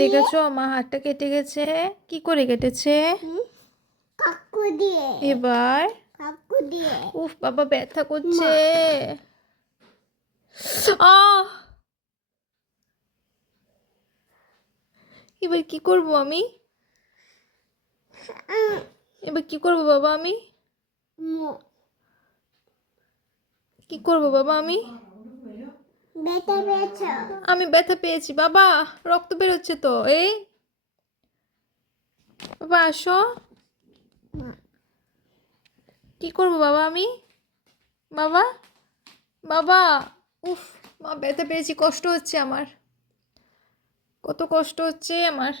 দেখেছো মা হাতটা কেটে গেছে। কি করে কেটেছে? এবার উফ বাবা ব্যথা করছে। আহ এবার কি করব আমি? এবার কি করব বাবা আমি? কি করব বাবা আমি? আমি ব্যথা পেয়েছি বাবা, রক্ত বেরোচ্ছে তো। এই বাবা আসো। কি করব বাবা আমি? বাবা বাবা উফ মা ব্যথা পেয়েছি, কষ্ট হচ্ছে আমার, কত কষ্ট হচ্ছে আমার।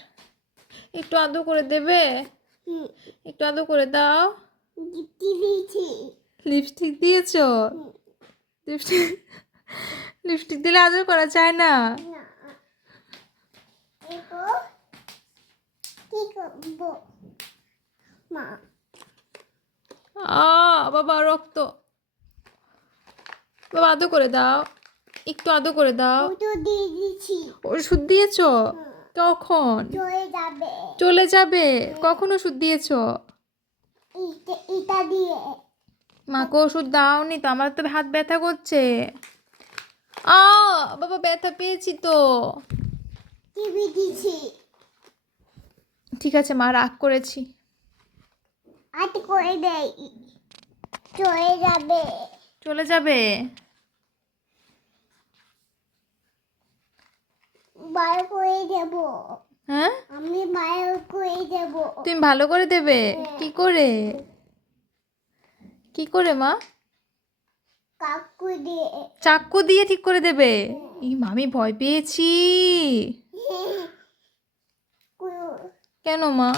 একটু আদর করে দেবে? একটু আদর করে দাও। লিপস্টিক দিয়েছো? লিপস্টিক লিপস্টিক দিলে আদর করা যায় না? বাবা রক্ত। বাবা আদর করে দাও, একটু আদর করে দাও। ওষুধ দিয়েছো? কখন? চলে যাবে? কখন ওষুধ দিয়েছো? মাকে ওষুধ দাওনি তো, আমার তো হাত ব্যথা করছে। বাবা ব্যথা পেয়েছি তো। ঠিক আছে মা, রাগ করেছি। চলে যাবে? হ্যাঁ তুমি ভালো করে দেবে? কি করে? কি করে মা? চাকু দিয়ে ঠিক করে দেবে? এই মামি ভয় পেয়েছি। কেন মা?